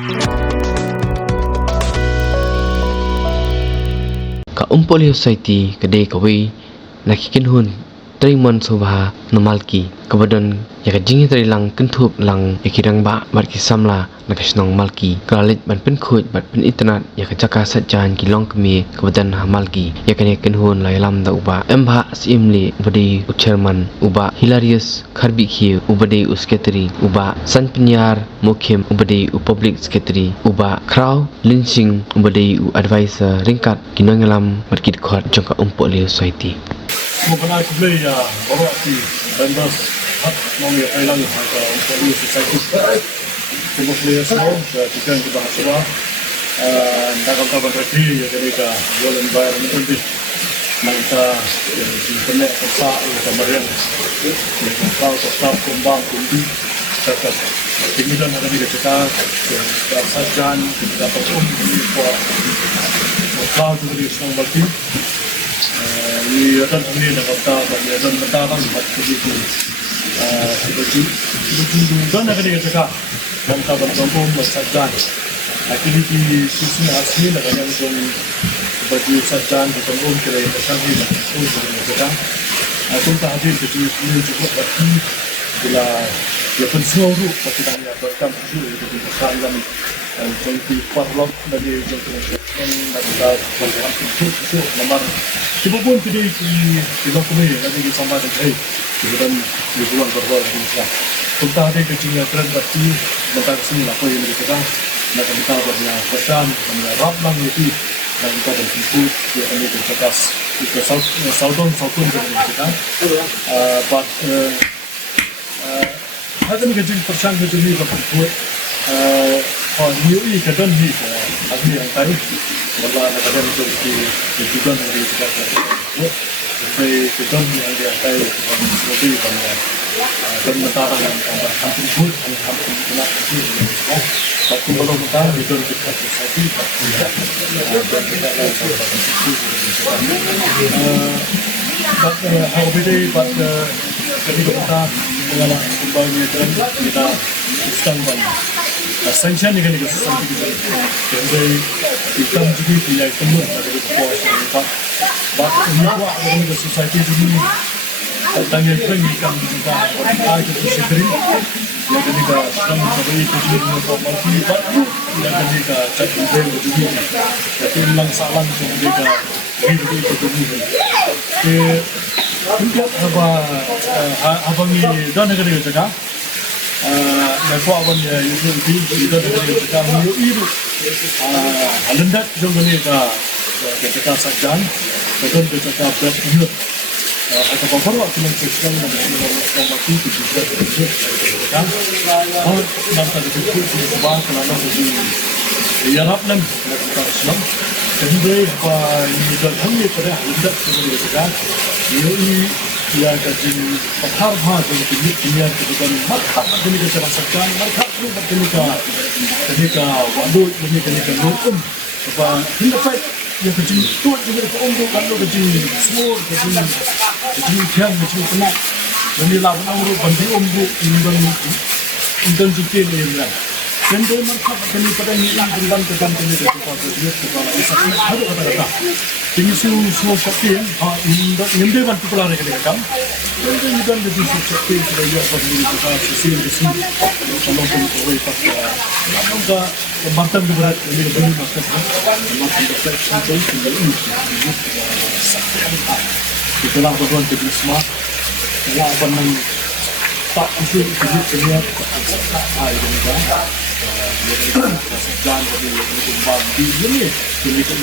Ka umpol society kadai kawi nakikin hun Trimon Sobha Namalki kebadan ya kajing lang kentup lang yakirang ba marki samla nakasnong malki kalit ban pen khut bat pen internet ya kajaka sajan kilong kemi kebadan hamalki ya kan hun la lam da uba embha simli badi chairman uba hilarious kharbi khi ubade usketri uba san penyar mukim ubade public secretary uba kraw lynching ubade advisor ringkat kinong lam marki khot jongka umpol society Bukan aku beli ya, bawa si bandar hak mau ya Thailand atau untuk society. Cuma beli semua, kita kita bahas nak kata berarti ya kita jual environment nanti nangka di internet besar kita meriam, kalau tetap kembang tinggi, tetap kemudian ada di kita sajan kita perlu buat kalau kita senang berarti ni akan kami nak kata dan bertarang buat begitu seperti dan akan dikatakan dan tak bertemu bersajan aktiviti sisi asli nak yang jom bagi sajan bertemu kira macam ini so dikatakan aku tak hadir jadi ini juga bagi bila dia pun seluruh kita ni akan begitu jadi bersajan jadi parlok dari jadi dan kita berjalan itu nomor siapapun tidak di lokasi nanti bersama dengan kemudian dibuat berbuat dengan kita ada kecilnya tren berarti tentang sini apa yang kita nak kita berbuat pesan menyerap lang itu dan kita berkumpul di sini kita kita saudon dengan kita but ada kecil pesan kecil ini berkumpul new ini kadang ni lagi yang tadi wala kadang itu di juga dari kita sampai kadang yang dia tadi seperti banyak dan mentara yang hampir full hampir kena tapi kalau kita itu kita society dan kita but how we but ketika kita mengalami kembali kita istangkan sanction ni kan kita sesuatu jadi kita juga punya teman dari pos kita but ini buat dari society ini tentang yang kita ada di sini yang ketika sedang sebagai tujuan informasi baru yang ketika cek email juga jadi ulang salam ketika hidup itu untuk apa ni dan negara kita lepas apa ni itu kita dengan itu halendat juga ni kita sajan betul kita berjumpa atau apa waktu yang sedang informasi itu juga kan kalau nanti kita sebab kalau di Arab dan kita Islam jadi apa ini dan hanya pada halendat juga kita ini ia kaji pakar dengan kimia kemudian markah dengan cara saja markah ketika waktu ketika hukum apa hendak yang kaji tuan juga untuk kalau kaji semua kaji kian kaji kena ini lawan orang bantu untuk dan juga ini dan dia markah pada ini tentang ini kita harus kata ini semua sakti yang dia bantu pelan lagi kan dan juga lebih sakti supaya bagi kita sisi kalau pun kau ikat namun kembatan berat ini lebih maksud makin besar sampai ini itulah bagian dari smart ya apa yang tak usul hidup dunia ini kan jangan jadi kembang di ini betul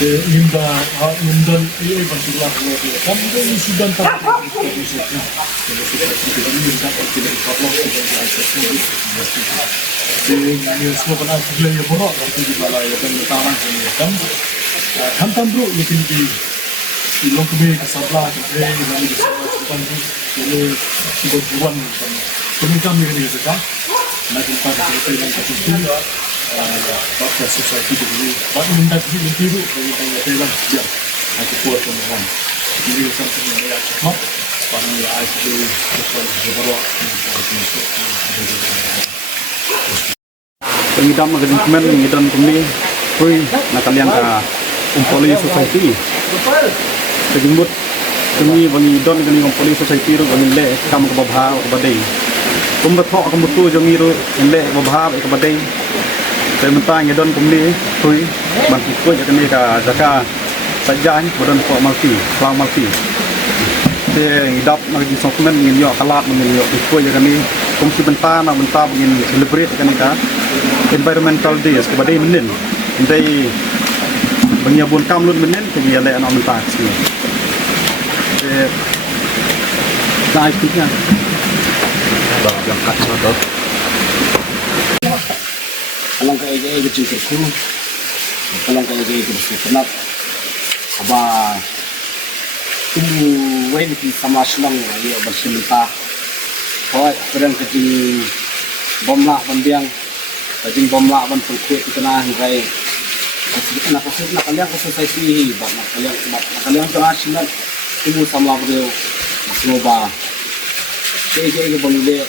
Nimdan ini bantulah kan ini sudah tak ini semua pernah beli ya borok waktu di balai dan tanah kan hantam bro mungkin di lokasi kesablah kita ini di sebuah ini sebuah pernikahan ini juga nak kita kita yang kecil bapak society begini, bapak minta kita tiru dari Thailand dia, aku buat teman, jadi sampai ni ada cakap, pani aku sesuatu beberapa pengidam magazin kemen ngidam kumi kui nakalian ka umpoli society kejumut kami bangi don kami umpoli society ro kami le kam ka babha ka badai kumbathok kumbutu jami ro le babha ka badai saya mentang ngidon kumi kui ban ku ja kami ka jaka sajan bodan ko malti klang malti te ngidap magazin sokmen ngin yo kalat ngin yo ku ja kami kumsi benta na benta ngin celebrate kami ka environmental days ke badai menen indai banyabun kamlun menen ke dia le anak mentak sini naik punya berangkat sahabat kalau kayak kecil kerku kalau kayak kecil kenap apa tuh wae di sama senang ya berseminta oh kadang kecil bom lah pembiang kecil bom lah ban perkut kena hai nak kalian ke society nak kalian internasional tuh sama beliau coba kayak bangde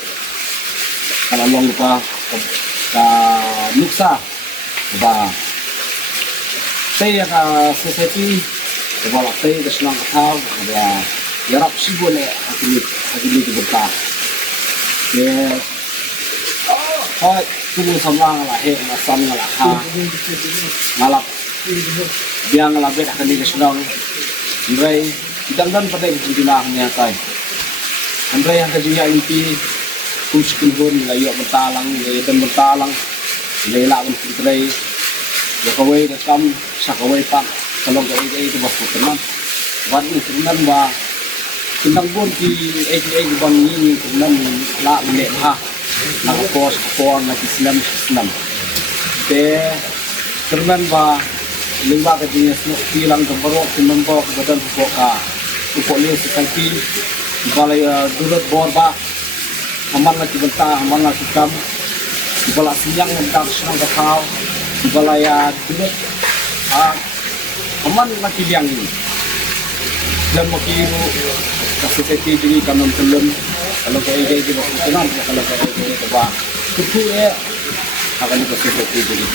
kalau long lupa ka nuksa ba saya ka society ba la saya ka senang kau ba yarap si boleh hakili kita ya oh tunggu sama lah masam lah ha ngalap dia ngalabet hakili ka senang Andrei dan pada jendela nyatai Andrei yang kerja inti kuskul pun layu bertalang dan bertalang lela pun kitrai ya kawai rekam sakawai pak kalau kayak itu bos teman buat ni teman ba tentang pun di bang ini teman la boleh ha nak pos nak Islam te teman ba lingba kerja hilang tempat teman ba badan poka upolio society balai durat borba aman lagi bentah, aman lagi kam, di balai siang bentah senang kau, di balai dulu, aman lagi liang ini. Dan makiru kasih seti jadi kanon film, kalau kayak di waktu tenang, kalau kayak di coba, kutu akan dikasih seti jadi,